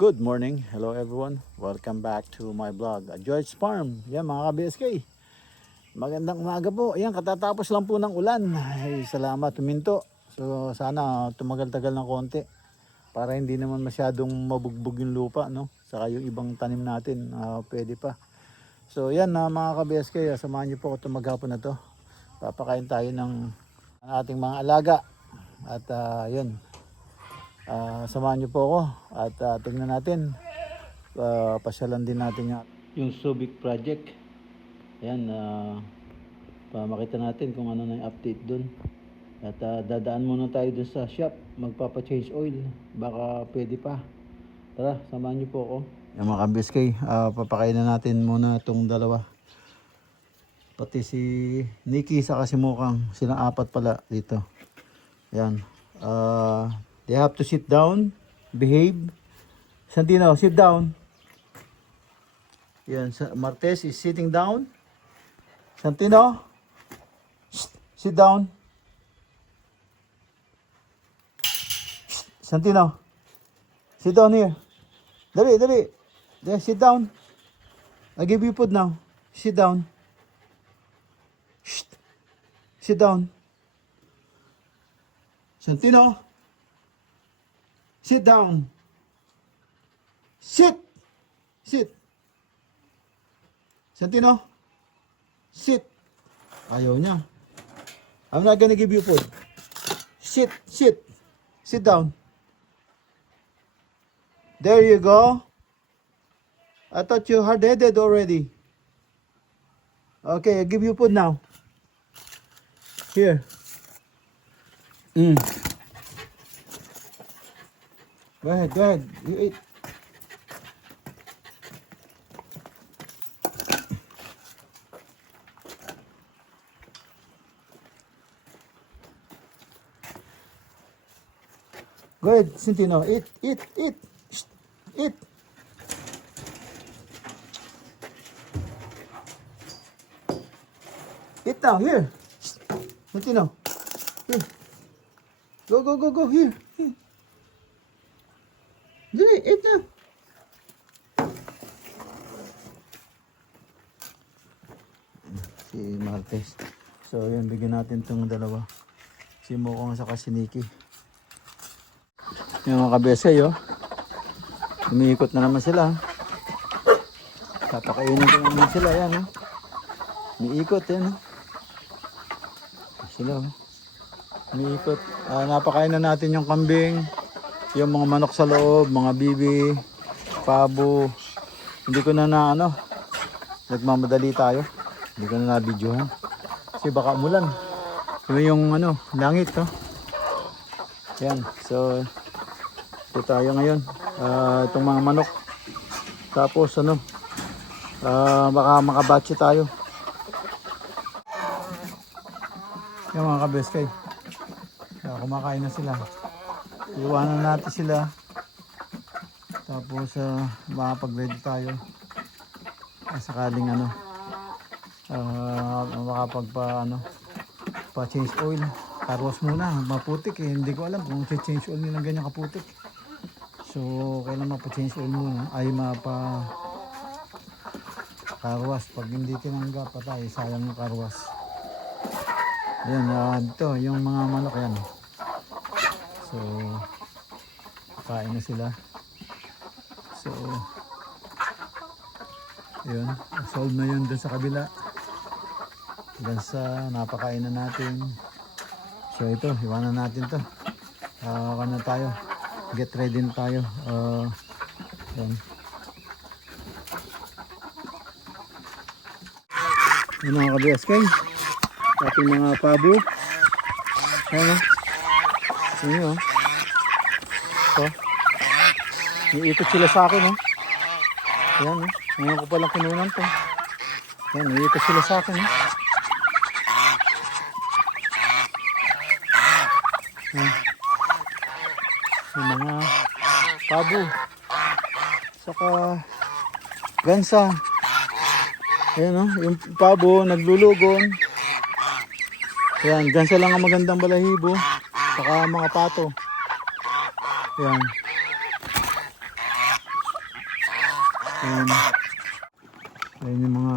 Good morning. Hello everyone. Welcome back to my vlog. George Farm. Yan mga ka-BSK. Magandang umaga po. Yan, katatapos lang po ng ulan. Ay, salamat, tuminto. So sana tumagal-tagal ng konti para hindi naman masyadong mabugbog yung lupa, no? Saka yung ibang tanim natin, pwede pa. So yan mga ka-BSK, samahan niyo po ako maghapon na to. Papakain tayo ng ating mga alaga. At yun. Samahan niyo po ako at tingnan natin, pasyalan din natin yung Subic project. Ayan, makita natin kung ano na yung update dun. At dadaan muna tayo dun sa shop, magpapa-change oil, baka pwede pa. Tara, samahan niyo po ako. Yung mga ka-BSK, papakain na natin muna itong dalawa. Pati si Nikki saka si Mukang, silang apat pala dito. Ayan, they have to sit down, behave. Santino, sit down. Yan, Martes is sitting down. Santino, sit down. Santino, sit down here. Dali, dali. There, sit down. I give you food now. Sit down. Sit down. Santino, sit down. Sit. Sit. Santino, sit. Ayaw niya. I'm not gonna give you food. Sit. Sit. Sit down. There you go. I thought you hard-headed already. Okay, I give you food now. Here. Go ahead, you eat. Go ahead, Santino, eat. Shh, eat. Eat now, here. Shh, Santino, here. Go, here. Dili, eat na. Si Martes. So, yun, bigyan natin itong dalawa. Si Mokong saka si Nikki. Yung mga kabesay, oh. Umiikot na naman sila. Papakainin ko naman sila, yan, oh. Umiikot, yan, oh. Sila, oh. Umiikot. Napakain na natin yung kambing. Yung mga manok sa loob, mga bibi, pabo. Hindi ko na nagmamadali tayo. Hindi ko na na-videohan. Kasi baka umulan. So yung langit, oh. Yan. So ito tayo ngayon. Itong mga manok. Tapos baka makabatsi tayo. Yung mga kabeskay. Kumakain na sila. Iwanan natin sila. Tapos makapag-ready tayo. Sakaling pa-change oil. Carwash muna. Maputik eh. Hindi ko alam kung change oil nilang ganyan kaputik. So kailan mapa-change oil muna. Ay carwash. Pag hindi tinanggap patay, sayang yung carwash. Yan, dito yung mga manok yan. So, kain na sila. So, yun. Solve na yun dun sa kabila. Dun sa napakain na natin. So, ito. Iwanan natin to. Na tayo. Get ready na tayo. Yan. Yung mga ka-BSK. Ating mga pabo. Ayan. Ayan, so, niikot sila sa akin, oh. Ayan, oh. Ngayon ko palang kinunan to. Ayan, niikot sila sa akin, oh. Ayan. Yung mga pabo. Saka gansa. Ayan, oh. Yung pabo naglulugon. Ayan, gansa lang ang magandang balahibo. Saka mga pato. Yan. Ayan. Ayan yung mga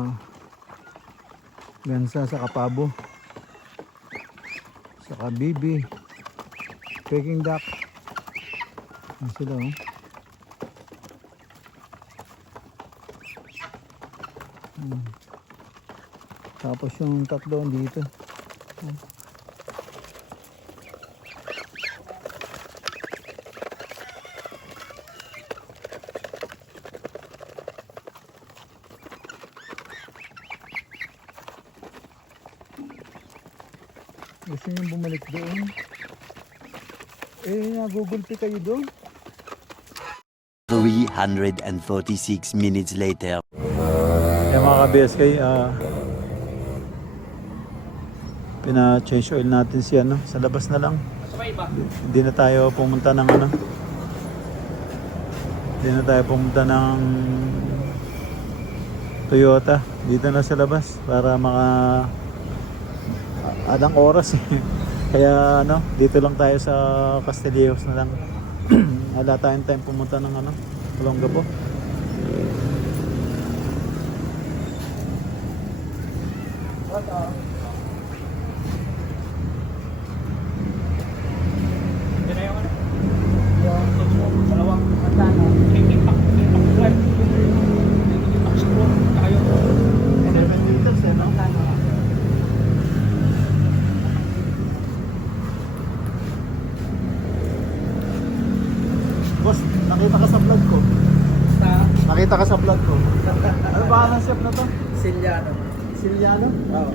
gansa sa kapabo. Saka bibi. Peking duck. Ayan sila oh. Tapos yung tatlo dito. Gusto nyo bumalik doon? Google Pay kayo doon? 346 minutes later. Kaya mga ka-BSK, pina-change oil natin si ano, sa labas na lang. Hindi na tayo pumunta ng ano. Hindi na tayo pumunta ng Toyota. Dito na sa labas para alang oras eh. Kaya ano, dito lang tayo sa Castillejos na lang. Wala tayong time pumunta ng ano, Olongapo. Boss, nakita ka sa vlog ko. Nakita ka sa vlog ko. Ano ba ang chef na to? Siliano. Siliano? Oo.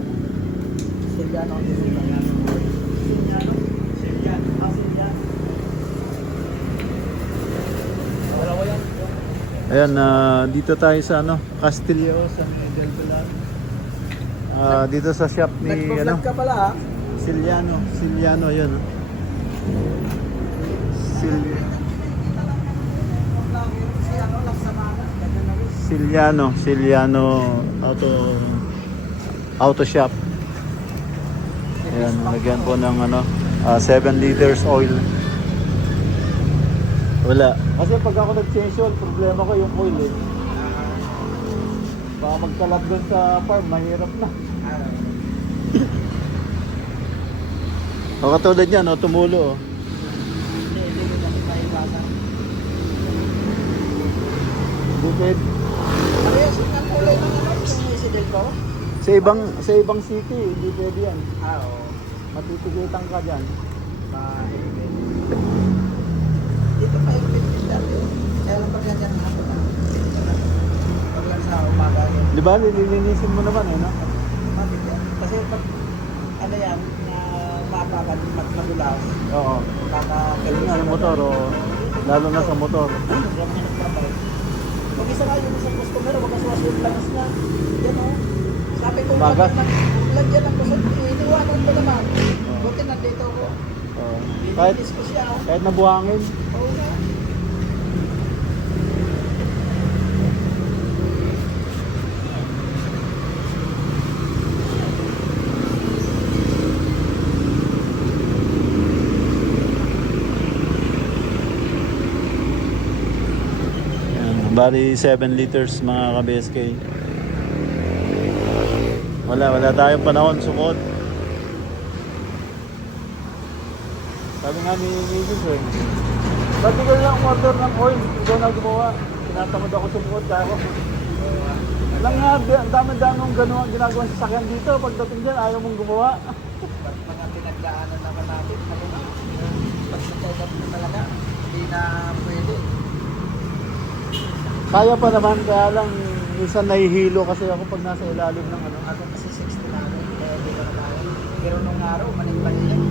Siliano ang Siliano? Siliano. Siliano. Dalawa yan. Ayan, dito tayo sa ano, Castillo, San Miguel Pilar. Dito sa shop ni ano, Nagpa-vlog ka pala ha? Siliano 'yun. Siliano auto shop. Ayan, lagyan po ng ano, 7 liters oil. Wala. Kasi pag ako nag-change oil, problema ko yung oil eh. Baka magkalat doon sa farm, mahirap na. O katulad yan, no, tumulo. Oh. Bukid. Parehas yung ang kulay ng ano, yung isidel ko? Sa ibang city, hindi pwede yan. Oo. Matitigitan ka dyan. Mahigpit. Dito pa higpit din dati. Kaya lang pag ganyan na ako na. Pag lang sa umaga yun. Di ba, nililinisin mo naman eh, no? Matik yan. Kasi pag ano yan, na mapakan magmadulas. Oo. Yun nga, yung motor, oh. Lalo na sa motor. Yan yung nagpapay. Kung isa nga yung isang customer, wag ka suwaswit langas na. Yan o. Sabi ko, Bagas. lagyan ako sa iniwanan ko naman. Buti nandito ako. Kahit, Inilis ko siya. kahit nabuhangin. Oo nga. Bali 7 liters mga ka-BSK. Wala tayong panahon sumot. Sabi nga ni Jesus eh, ba't di ka lang order ng oil? Ikaw na gumawa. Tinatamad ako sumukot ka ako. Lang nga, ang dami-dami mong gano'n ginagawang sasakyan dito. Pagdating dyan, ayaw mong gumawa. Pag mga pinagdaanan naman natin, ano na, pag natayag na talaga, hindi na pwede. Kaya pa naman, kaya lang minsan nahihilo kasi ako pag nasa ilalim ng ano. Ako kasi 60 na ano, kaya hindi ko na kaya. Pero nung araw, manig-manig yan.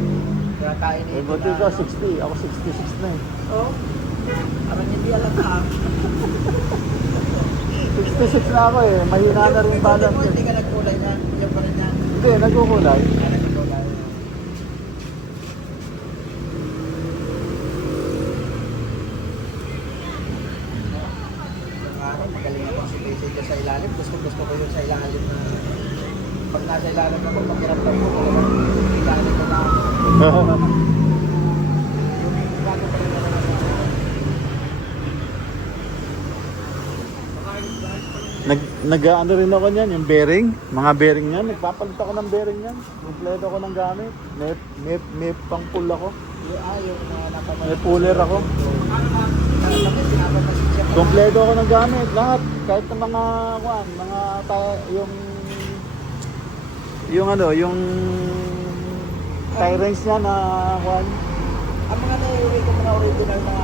Kaya kain Eh, buti ka 60, ako 66 na eh. Oo. Parang hindi alata. 66 na ako eh, mahina na rin balance Hindi eh. ka nagkulay na, yung pa rin yan. Hindi, nagkukulay. Nagkulay. Yung araw, magaling ako si Basic ko sa ilalim. Gusto ko yun sa ilalim na pag nasa ilalim ako, pakiramdam ko talagang ilalim ko na ako. Bago pa rin naman ako. nag-ano rin ako niyan, yung bearing, mga bearing niyan, nagpapalit ako ng bearing niyan. Kompleto ako ng gamit. May pang pull ako. Yung May puller ako. Kompleto ako ng gamit, lahat. Kahit ng mga yung ano, yung tie rings niya na kuan. Ang mga naiuwi ko mga original na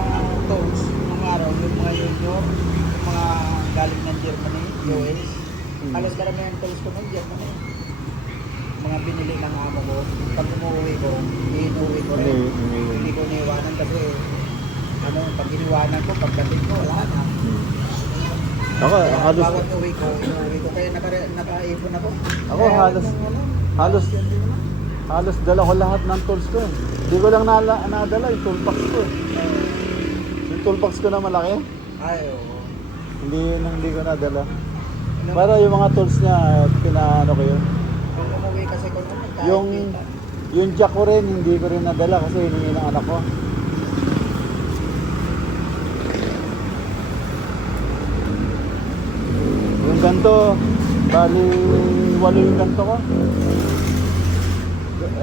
tools, mga araw, yung mga junior, yung mga galing ng Germany, US, halos karamihan tools ko ng Germany. Mga binili ng amo ko, pag umuwi ko, inuwi ko rin. Hindi ko niiwanan kasi, pag iniwanan ko, pagdating ko, wala na. Ako, halos, Bawat uwi ko, inuwi ko, kaya nakaipon ako. Ako, halos dala ko lahat ng tools ko. Hindi ko lang nadala yung toolbox ko. Yung toolbox ko na malaki, Ay, oo. hindi ko nadala. Para yung mga tools niya, pinaano ko yun. Kung umuwi kasi ko naman, kahit Yung kita. yung jack ko rin, hindi ko rin nadala kasi hiningi ng anak ko. Yung ganto, bali 8 yung ganto ko.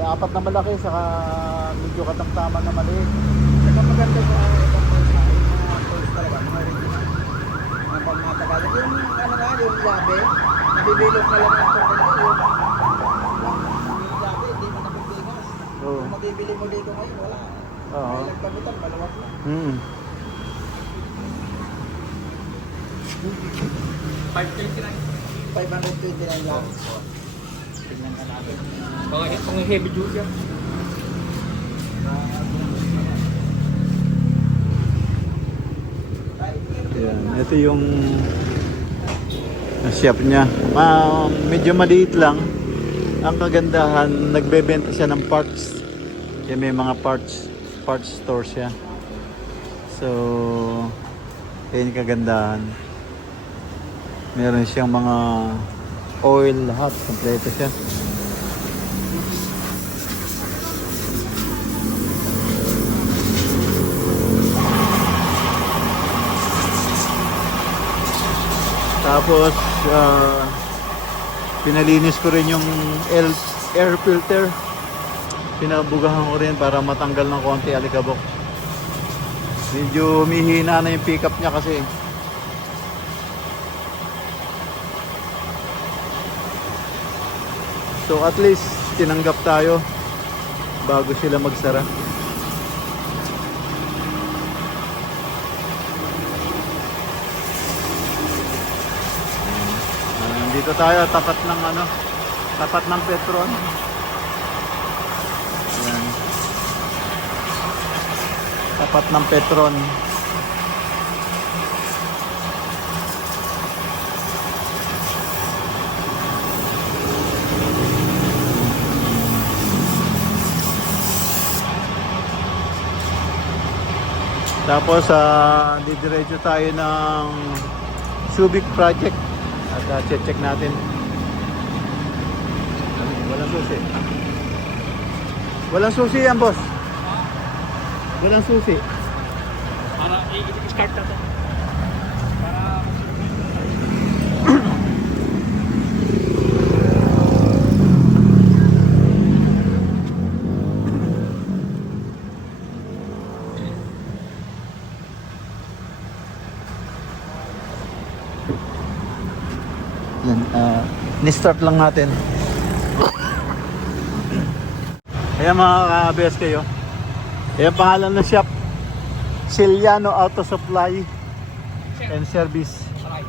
4 na malaki, saka medyo katamtaman na maliit. Saka maganda sa ibang bansa, yung mga tools talaga, mga original. Mga pagmatagal. Yung yung labi, nabibilog na lang yung tools yung labi, hindi mo napipigas. Oo. Kung mabibili mo dito ngayon, wala. Oo. May nagpagutan, maluwag na. 529 lang. Tingnan ka natin. Pang heavy duty yan. Ayan, ito yung shop niya. Medyo maliit lang. Ang kagandahan, nagbebenta siya ng parts. Kaya may mga parts store siya. So, yan yung kagandahan. Meron siyang mga oil, lahat. Kompleto siya. Tapos, pinalinis ko rin yung air filter. Pinabugahan ko rin para matanggal ng konti alikabok. Medyo humihina na yung pickup niya kasi. So at least tinanggap tayo bago sila magsara. Dito tayo tapat ng Petron. Ayan. Tapat ng Petron. Tapos didiretso tayo ng Subic project at check natin. Walang susi. Walang susi yan, boss. Walang susi. Para i-start na to. Para Yan, ni-start lang natin. Ayan mga ka-BS kayo. Ayan pangalan ng shop. Ciliano Auto Supply and Service. aray.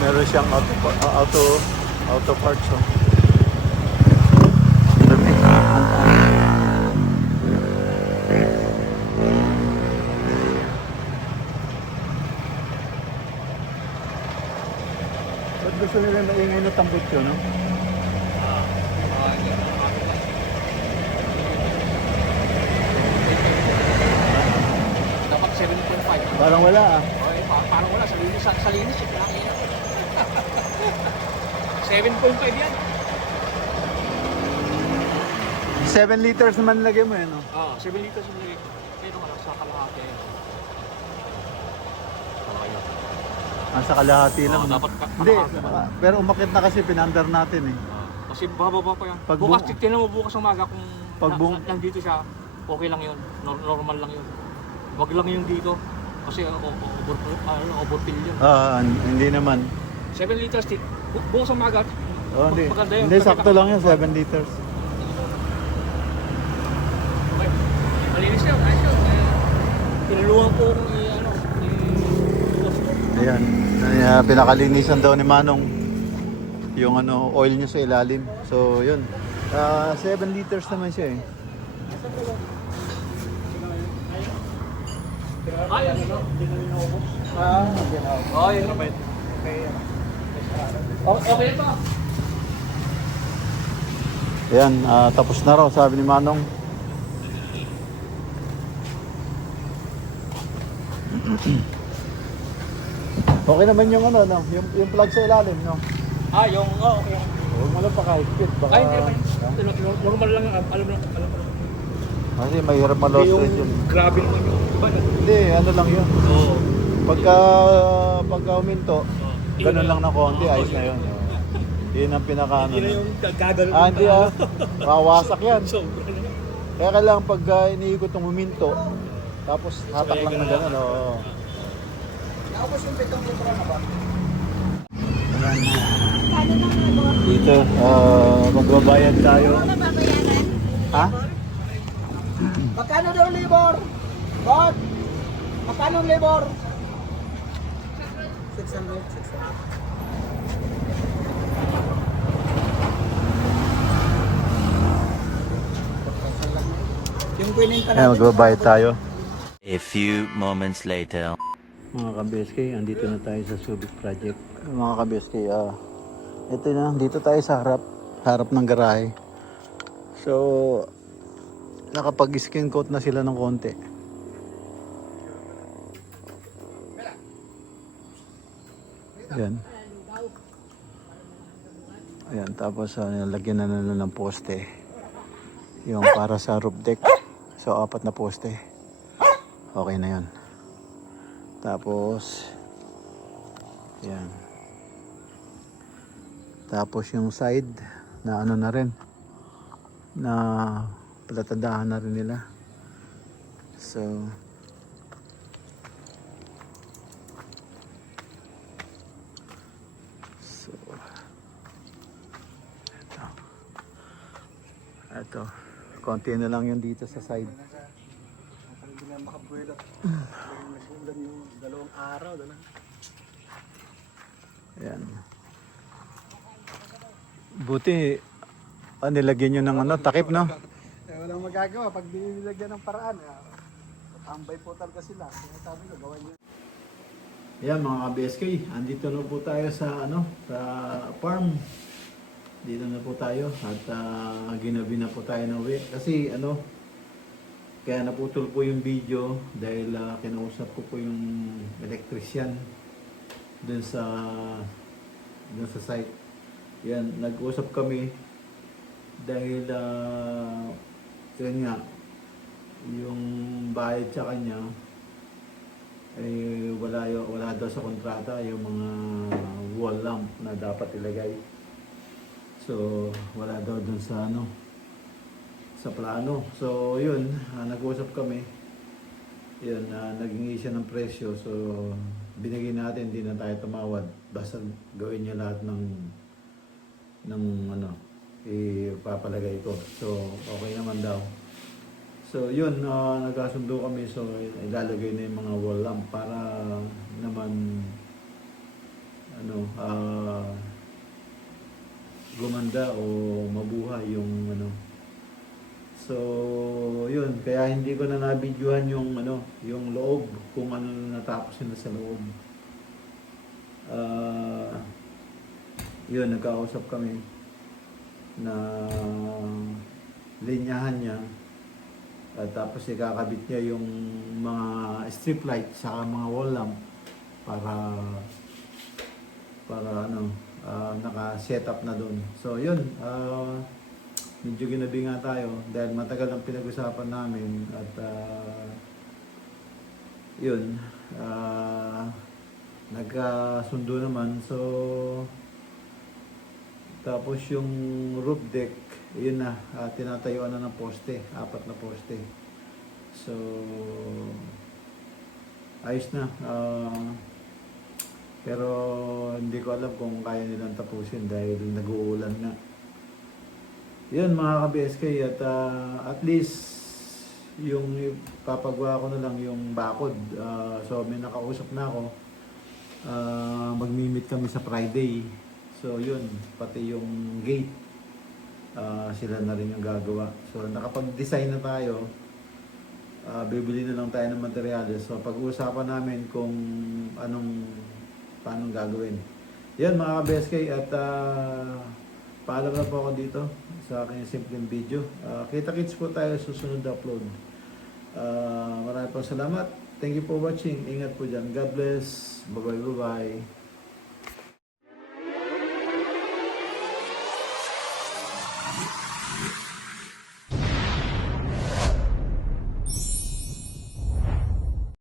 Meron siyang auto parts. Oh. Dami. Ba't gusto nila maingay na tambot yun, no? Dapat 7.5. Parang wala ah. Okay, parang wala. Sa linis. 7.5 yan. 7 liters naman lagay mo yun, no? 7 liters yung nilagay ko. Pero malaki sa kalahati. Malaki. Sa kalahati lang. no? Dapat Hindi, kalahati. pero umakit na kasi pinandar natin eh. Kasi bababa pa yan. Pag Bukas, bu- tignan mo bukas umaga kung Pag bu- nandito siya, okay lang yun. Normal lang yun. Wag lang yung dito. Kasi overfill yun. Hindi naman. 7 liters stick. Bukas umaga. Oh, hindi. Maganda yun. Hindi, Kasi sakto lang yun, 7 liters. Okay. Malinis yun. Ayos yun. Tinulungan ko kung Ayan. Pinakalinisan daw ni Manong yung oil niya sa ilalim. So, yun. 7 liters naman siya eh. Ayun. Oh, yun naman. Okay ito. Ayan, tapos na raw, sabi ni Manong. Okay naman yung no? Yung plug sa ilalim, no? Okay. Huwag mo lang pakahigpit, baka... Ay, hindi naman. Normal lang. Alam lang. Kasi mahirap ma-lost Yung rate yun. grabe naman yung iba. Hindi, ano lang yun. Oo. Pagka huminto, ganun lang na konti, ayos na yun. Yun ang pinaka Hindi na yung gagano. Hindi mawasak yan. Sobra na. Kaya kailangan pag iniikot ng huminto, tapos hatak lang na gano'n. Tapos yung 7 litro na ba? Dito, magbabayad tayo. Ha? Magkano daw libor? Bot? Magkano ang libor? 600. Yung pininta Ayan, magbabayad tayo. A few moments later. Mga ka-BSK, andito na tayo sa Subic Project. Mga ka-BSK, ito na, dito tayo sa harap ng garahe. So, nakapag-skin coat na sila ng konti. Ayan. Ayan, tapos nilagyan na nila ng poste. Yung para sa roof deck. So, 4 na poste. Okay na yun. Tapos, yan. Tapos yung side na na rin, na palatadahan na rin nila. So, ito. Konti na lang yun dito sa side. Ayan. Buti, nilagyan nyo ng takip, no? Walang magagawa pag dinilagyan ng paraan. Tambay po talaga sila. Sinasabi ko, gawan nyo. Ayan mga ka-BSK, andito na po tayo sa sa farm. Dito na po tayo at ginabi na po tayo ng uwi. Kasi kaya naputol po yung video dahil kinausap ko po yung electrician dun sa site. Yan, nag-usap kami dahil yun nga, yung bayad sa kanya eh wala daw sa kontrata yung mga wall lamp na dapat ilagay. So wala daw dun sa sa plano. So yun, nag-usap kami. Yun, naghingi siya ng presyo. So binigay natin, hindi na tayo tumawad. Basta gawin niya lahat ng ipapalagay ko. So okay naman daw. So yun, nagkasundo kami. So ilalagay na yung mga wall lamp para naman gumanda o mabuhay yung So yun, kaya hindi ko na nabidyohan yung yung loob, kung ano na natapos nila sa loob. Yun, nagkausap kami na linyahan niya at tapos ikakabit niya yung mga strip light sa mga wall lamp para naka-set up na doon. So yun, medyo ginabi nga tayo dahil matagal ang pinag-usapan namin at yun, nagkasundo naman. So tapos yung roof deck, yun na, tinatayuan na ng poste, 4 na poste. So ayos na. Pero hindi ko alam kung kaya nilang tapusin dahil nag-uulan nga. Yun mga ka-BSK, at least yung papagawa ko na lang yung bakod. So may nakausap na ako. Magmi-meet kami sa Friday. So yun, pati yung gate, sila na rin yung gagawa. So nakapag-design na tayo. Bibili na lang tayo ng materyales. So pag-uusapan namin kung paano gagawin. Yan mga ka-BSK, at paalam na po ako dito sa aking simpleng video. Kita-kits po tayo sa susunod na upload. Maraming po salamat. Thank you for watching. Ingat po dyan. God bless. Bye-bye.